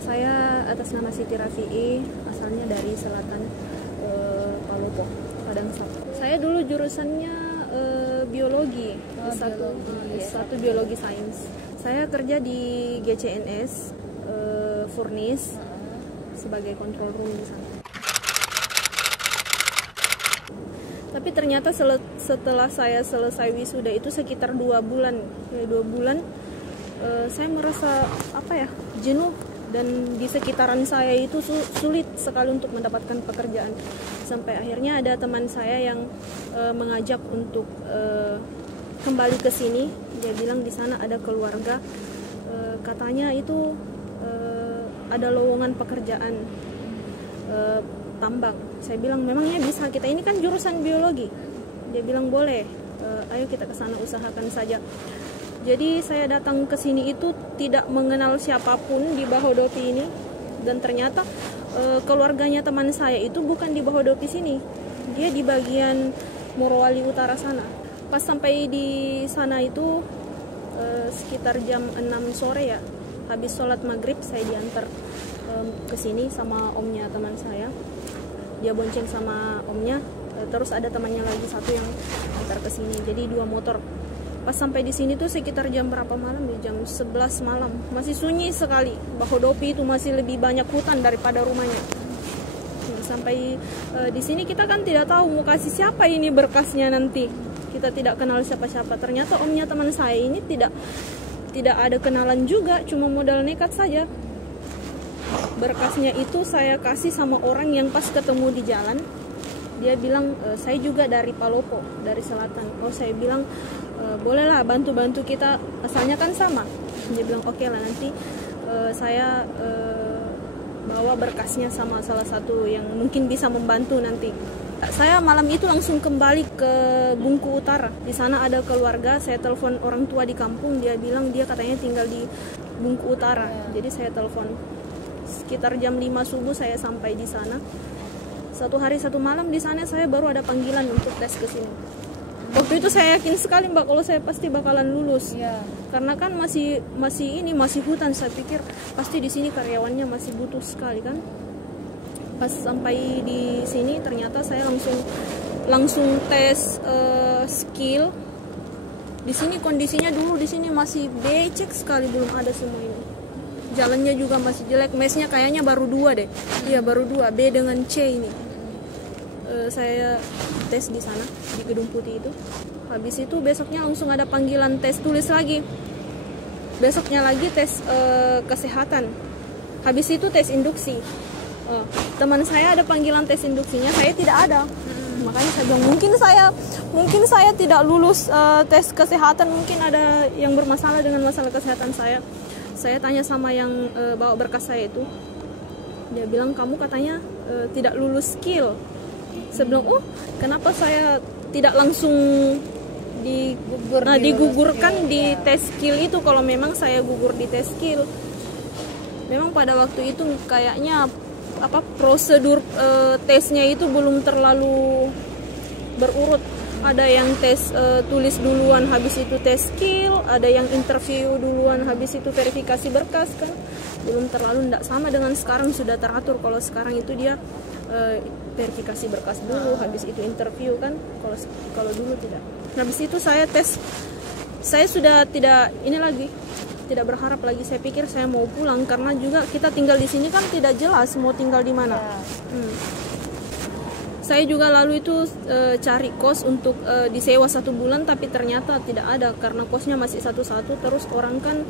Saya atas nama Siti Rafi'i, asalnya dari selatan Palopo, Padang Satu. Saya dulu jurusannya biologi, satu biologi sains. Saya kerja di GCNS Furnis sebagai control room di sana. Tapi ternyata setelah saya selesai wisuda itu sekitar 2 bulan, saya merasa jenuh, dan di sekitaran saya itu sulit sekali untuk mendapatkan pekerjaan. Sampai akhirnya ada teman saya yang mengajak untuk kembali ke sini. Dia bilang di sana ada keluarga, katanya itu ada lowongan pekerjaan tambang. Saya bilang memangnya bisa, kita ini kan jurusan biologi. Dia bilang boleh, ayo kita ke sana usahakan saja. Jadi saya datang ke sini itu tidak mengenal siapapun di Bahodopi ini, dan ternyata keluarganya teman saya itu bukan di Bahodopi sini, dia di bagian Morowali Utara sana. Pas sampai di sana itu sekitar jam 6 sore ya, habis sholat maghrib saya diantar ke sini sama omnya teman saya. Dia bonceng sama omnya, terus ada temannya lagi satu yang antar ke sini. Jadi 2 motor. Pas sampai di sini tuh sekitar jam berapa malam ya? Jam 11 malam. Masih sunyi sekali. Bahodopi itu masih lebih banyak hutan daripada rumahnya. Sampai di sini kita kan tidak tahu mau kasih siapa ini berkasnya nanti. Kita tidak kenal siapa-siapa. Ternyata omnya teman saya ini tidak ada kenalan juga, cuma modal nekat saja. Berkasnya itu saya kasih sama orang yang pas ketemu di jalan. Dia bilang, saya juga dari Palopo, dari selatan. Oh, saya bilang, bolehlah bantu-bantu kita, asalnya kan sama. Dia bilang, oke lah, nanti saya bawa berkasnya sama salah satu yang mungkin bisa membantu nanti. Saya malam itu langsung kembali ke Bungku Utara. Di sana ada keluarga, saya telepon orang tua di kampung. Dia bilang dia katanya tinggal di Bungku Utara. Jadi saya telepon. Sekitar jam 5 subuh saya sampai di sana. 1 hari 1 malam di sana saya baru ada panggilan untuk tes ke sini. Waktu itu saya yakin sekali Mbak kalau saya pasti bakalan lulus. Ya. Karena kan masih hutan, saya pikir pasti di sini karyawannya masih butuh sekali kan. Pas sampai di sini ternyata saya langsung tes skill. Di sini kondisinya dulu di sini masih becek sekali, belum ada semua ini. Jalannya juga masih jelek, mesnya kayaknya baru 2 deh. Iya baru 2, B dengan C ini. Saya tes di sana di Gedung Putih itu. Habis itu besoknya langsung ada panggilan tes tulis lagi. Besoknya lagi tes kesehatan. Habis itu tes induksi. Teman saya ada panggilan tes induksinya, saya tidak ada. Makanya saya bilang mungkin saya tidak lulus tes kesehatan, mungkin ada yang bermasalah dengan masalah kesehatan saya. Saya tanya sama yang bawa berkas saya itu, dia bilang kamu katanya tidak lulus skill. Saya bilang, kenapa saya tidak langsung digugurkan di tes skill itu kalau memang saya gugur di tes skill. Memang pada waktu itu kayaknya prosedur tesnya itu belum terlalu berurut. Ada yang tes tulis duluan, habis itu tes skill. Ada yang interview duluan, habis itu verifikasi berkas kan. Belum terlalu, tidak sama dengan sekarang, sudah teratur. Kalau sekarang itu dia verifikasi berkas dulu, habis itu interview kan. Kalau dulu tidak. Habis itu saya tes. Saya sudah tidak berharap lagi. Saya pikir saya mau pulang karena juga kita tinggal di sini kan tidak jelas mau tinggal di mana. Saya juga lalu itu cari kos untuk disewa 1 bulan, tapi ternyata tidak ada karena kosnya masih satu-satu. Terus orang kan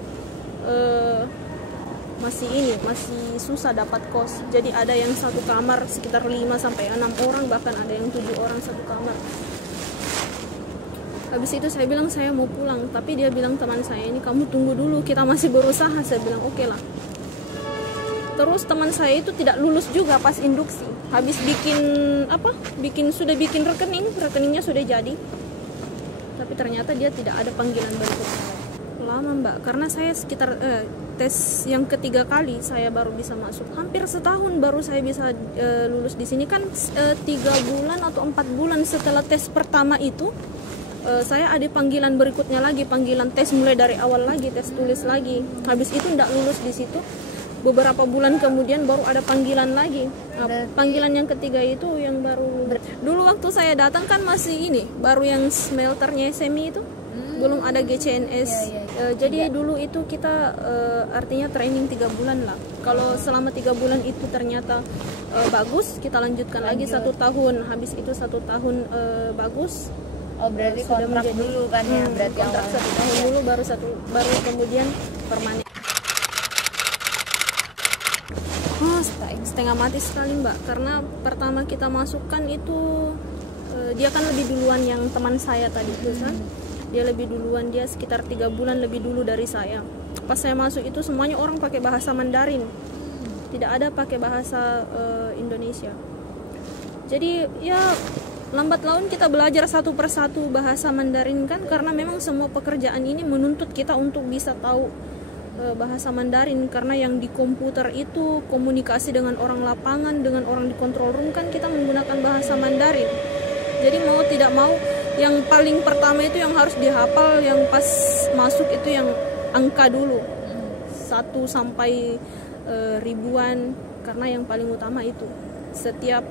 masih susah dapat kos. Jadi ada yang 1 kamar sekitar 5-6 orang, bahkan ada yang 7 orang 1 kamar. Habis itu saya bilang saya mau pulang, tapi dia bilang teman saya ini kamu tunggu dulu, kita masih berusaha. Saya bilang oke lah. Terus teman saya itu tidak lulus juga pas induksi. Habis sudah bikin rekeningnya sudah jadi. Tapi ternyata dia tidak ada panggilan berikutnya. Lama Mbak, karena saya sekitar tes yang ketiga kali saya baru bisa masuk. Hampir setahun baru saya bisa lulus di sini kan. 3 bulan atau 4 bulan setelah tes pertama itu saya ada panggilan berikutnya lagi, panggilan tes mulai dari awal lagi, tes tulis lagi. Habis itu tidak lulus di situ. beberapa bulan kemudian baru ada panggilan lagi. Nah, panggilan yang ketiga itu yang baru. Dulu waktu saya datang kan masih ini, baru yang smelternya SMI itu, belum ada GCNS. Jadi dulu itu kita artinya training 3 bulan lah. Kalau selama 3 bulan itu ternyata bagus, kita lanjutkan lagi 1 tahun. Habis itu 1 tahun bagus. Oh berarti kontrak dulu kan ya, berarti kontrak 1 tahun dulu, baru kemudian permanen. Setengah mati sekali Mbak, karena pertama kita masukkan itu dia kan lebih duluan yang teman saya tadi itu kan. Dia lebih duluan, dia sekitar 3 bulan lebih dulu dari saya. Pas saya masuk itu semuanya orang pakai bahasa Mandarin, tidak ada pakai bahasa Indonesia. Jadi ya lambat laun kita belajar satu persatu bahasa Mandarin kan, karena memang semua pekerjaan ini menuntut kita untuk bisa tahu bahasa Mandarin, karena yang di komputer itu komunikasi dengan orang lapangan, dengan orang di control room kan kita menggunakan bahasa Mandarin. Jadi mau tidak mau yang paling pertama itu yang harus dihafal, yang pas masuk itu yang angka dulu 1 sampai ribuan, karena yang paling utama itu setiap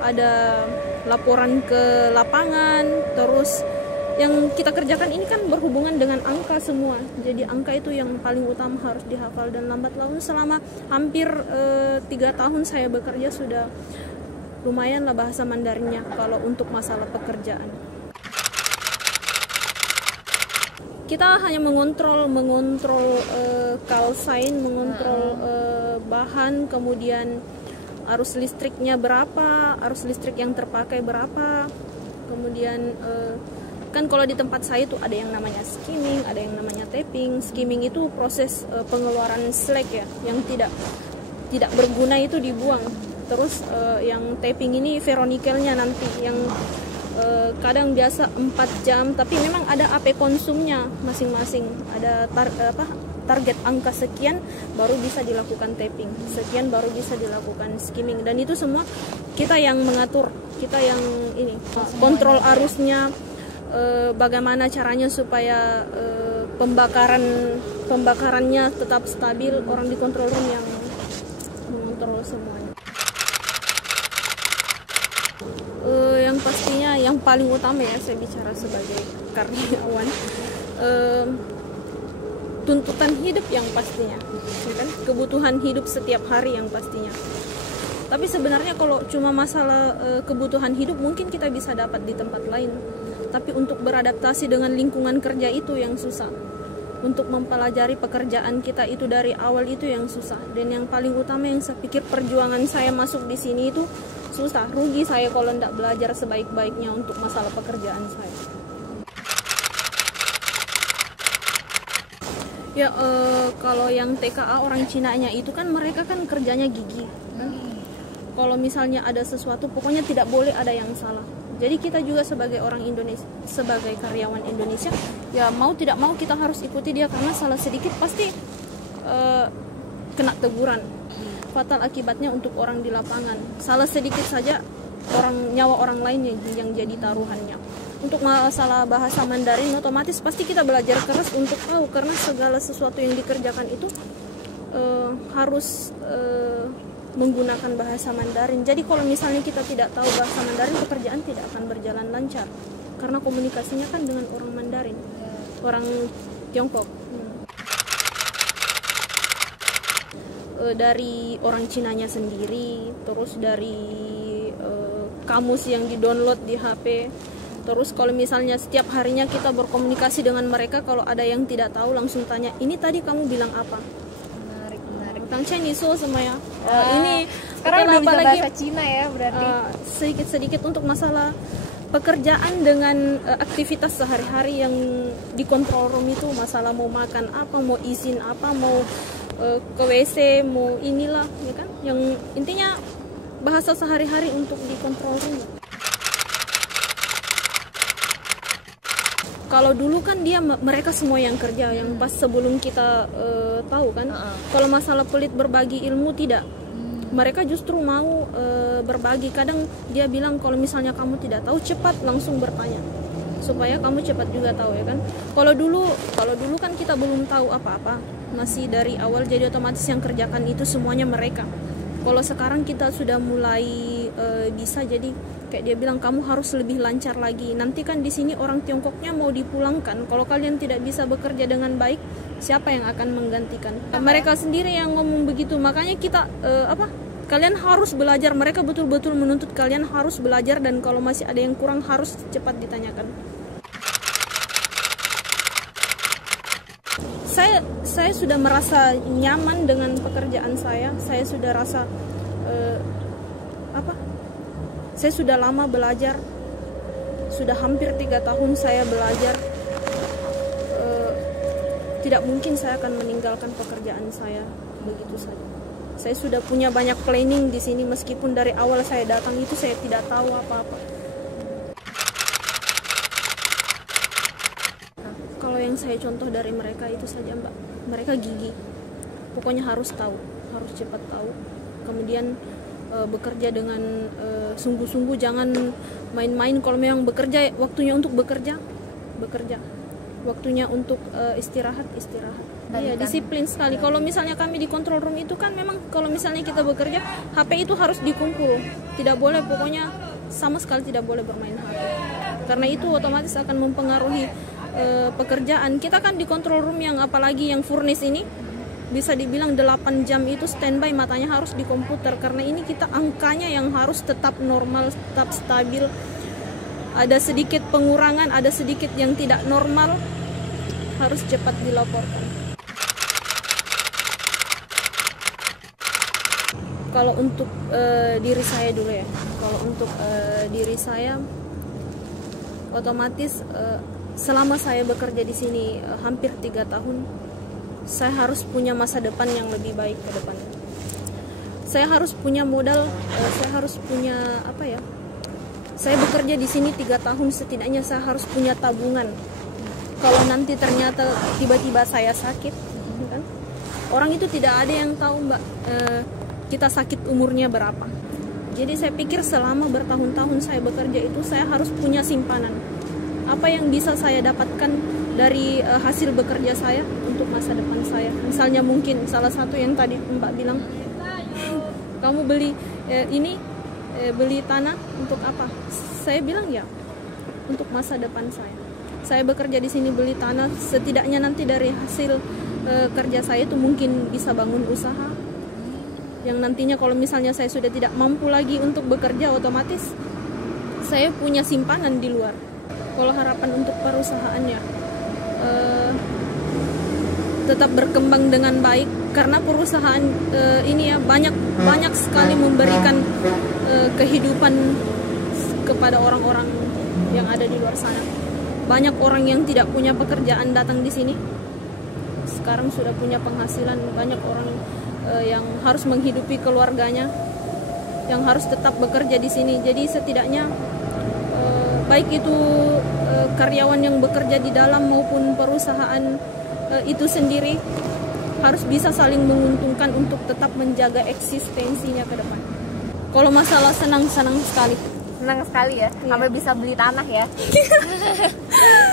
ada laporan ke lapangan, terus yang kita kerjakan ini kan berhubungan dengan angka semua. Jadi angka itu yang paling utama harus dihafal, dan lambat laun selama hampir 3 tahun saya bekerja sudah lumayan lah bahasa Mandarinnya kalau untuk masalah pekerjaan. Kita hanya mengontrol call sign, mengontrol bahan, kemudian arus listriknya berapa, arus listrik yang terpakai berapa, kemudian kan kalau di tempat saya itu ada yang namanya skimming, ada yang namanya tapping. Skimming itu proses pengeluaran slag ya, yang tidak berguna itu dibuang. Terus yang tapping ini ferronikelnya nanti yang kadang biasa 4 jam, tapi memang ada AP konsumnya masing-masing, ada target angka sekian baru bisa dilakukan tapping, sekian baru bisa dilakukan skimming, dan itu semua kita yang mengatur, kita yang ini kontrol arusnya, bagaimana caranya supaya pembakarannya tetap stabil, orang di control room yang mengontrol semuanya. Yang pastinya yang paling utama ya, saya bicara sebagai karyawan, tuntutan hidup yang pastinya, kan? Kebutuhan hidup setiap hari yang pastinya. Tapi sebenarnya kalau cuma masalah kebutuhan hidup mungkin kita bisa dapat di tempat lain. Tapi untuk beradaptasi dengan lingkungan kerja itu yang susah. Untuk mempelajari pekerjaan kita itu dari awal itu yang susah. Dan yang paling utama yang saya pikir perjuangan saya masuk di sini itu susah. Rugi saya kalau tidak belajar sebaik-baiknya untuk masalah pekerjaan saya. Ya kalau yang TKA orang Cinanya itu kan mereka kan kerjanya gigih kan? Kalau misalnya ada sesuatu pokoknya tidak boleh ada yang salah. Jadi kita juga sebagai orang Indonesia, sebagai karyawan Indonesia, ya mau tidak mau kita harus ikuti dia, karena salah sedikit pasti kena teguran. Fatal akibatnya untuk orang di lapangan. Salah sedikit saja nyawa orang lain yang jadi taruhannya. Untuk masalah bahasa Mandarin otomatis pasti kita belajar keras untuk tahu, karena segala sesuatu yang dikerjakan itu harus menggunakan bahasa Mandarin. Jadi kalau misalnya kita tidak tahu bahasa Mandarin, pekerjaan tidak akan berjalan lancar, karena komunikasinya kan dengan orang Mandarin, orang Tiongkok. Dari orang Cinanya sendiri, terus dari kamus yang di-download di HP. Terus kalau misalnya setiap harinya kita berkomunikasi dengan mereka, kalau ada yang tidak tahu langsung tanya, ini tadi kamu bilang apa? Menarik. Tentang Chinese semuanya. Ini sekarang udah bisa apalagi bahasa Cina ya berarti. Sedikit-sedikit untuk masalah pekerjaan dengan aktivitas sehari-hari yang di control room itu, masalah mau makan apa, mau izin apa, mau ke WC, mau inilah, ya kan? Yang intinya bahasa sehari-hari untuk di control room. Kalau dulu kan mereka semua yang kerja, yang pas sebelum kita tahu kan. Kalau masalah pelit berbagi ilmu tidak. Mereka justru mau berbagi. Kadang dia bilang kalau misalnya kamu tidak tahu cepat langsung bertanya, supaya kamu cepat juga tahu, ya kan. Kalau dulu kan kita belum tahu apa-apa. masih dari awal, jadi otomatis yang kerjakan itu semuanya mereka. Kalau sekarang kita sudah mulai bisa, jadi kayak dia bilang kamu harus lebih lancar lagi. Nanti kan di sini orang Tiongkoknya mau dipulangkan. Kalau kalian tidak bisa bekerja dengan baik, siapa yang akan menggantikan? Mereka sendiri yang ngomong begitu. Makanya kita kalian harus belajar. Mereka betul-betul menuntut kalian harus belajar, dan kalau masih ada yang kurang harus cepat ditanyakan. Saya sudah merasa nyaman dengan pekerjaan saya. Saya sudah rasa saya sudah lama belajar. Sudah hampir 3 tahun saya belajar. Tidak mungkin saya akan meninggalkan pekerjaan saya begitu saja. Saya sudah punya banyak planning di sini, meskipun dari awal saya datang itu saya tidak tahu apa-apa. Kalau yang saya contoh dari mereka itu saja, Mbak. Mereka gigih. Pokoknya harus tahu, harus cepat tahu. Kemudian bekerja dengan sungguh-sungguh, jangan main-main. Kalau memang bekerja, waktunya untuk bekerja, bekerja. Waktunya untuk istirahat. Iya, disiplin sekali. Kalau misalnya kami di control room itu kan memang kalau misalnya kita bekerja, HP itu harus dikumpul. Tidak boleh, pokoknya sama sekali tidak boleh bermain HP. Karena itu otomatis akan mempengaruhi pekerjaan. Kita kan di control room yang apalagi yang furnace ini, bisa dibilang 8 jam itu standby, matanya harus di komputer. Karena ini kita angkanya yang harus tetap normal, tetap stabil. Ada sedikit pengurangan, ada sedikit yang tidak normal, harus cepat dilaporkan. Kalau untuk diri saya dulu ya. Kalau untuk diri saya, otomatis selama saya bekerja di sini hampir 3 tahun, saya harus punya masa depan yang lebih baik ke depan. Saya harus punya modal, saya harus punya saya bekerja di sini 3 tahun, setidaknya saya harus punya tabungan. Kalau nanti ternyata tiba-tiba saya sakit, kan? Orang itu tidak ada yang tahu, Mbak, kita sakit umurnya berapa. Jadi saya pikir selama bertahun-tahun saya bekerja itu saya harus punya simpanan. Apa yang bisa saya dapatkan dari hasil bekerja saya untuk masa depan saya. Misalnya mungkin salah satu yang tadi Mbak bilang, kamu beli beli tanah untuk apa? Saya bilang ya, untuk masa depan saya. Saya bekerja di sini beli tanah, setidaknya nanti dari hasil kerja saya itu mungkin bisa bangun usaha. Yang nantinya kalau misalnya saya sudah tidak mampu lagi untuk bekerja, otomatis saya punya simpanan di luar. Kalau harapan untuk perusahaannya tetap berkembang dengan baik, karena perusahaan ini ya banyak sekali memberikan kehidupan kepada orang-orang yang ada di luar sana. Banyak orang yang tidak punya pekerjaan datang di sini, sekarang sudah punya penghasilan. Banyak orang yang harus menghidupi keluarganya, yang harus tetap bekerja di sini. Jadi setidaknya baik itu karyawan yang bekerja di dalam maupun perusahaan itu sendiri harus bisa saling menguntungkan untuk tetap menjaga eksistensinya ke depan. Kalau masalah senang sekali. Senang sekali ya, sampai bisa beli tanah ya.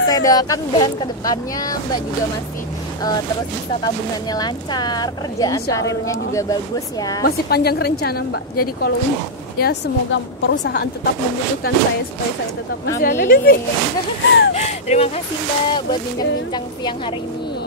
Saya doakan dan kedepannya Mbak juga masih terus bisa tabungannya lancar, kerjaan karirnya juga bagus ya. Masih panjang rencana, Mbak. Jadi kalau ya semoga perusahaan tetap membutuhkan saya supaya saya tetap masih ada di sini. Terima kasih Mbak buat bincang-bincang siang hari ini.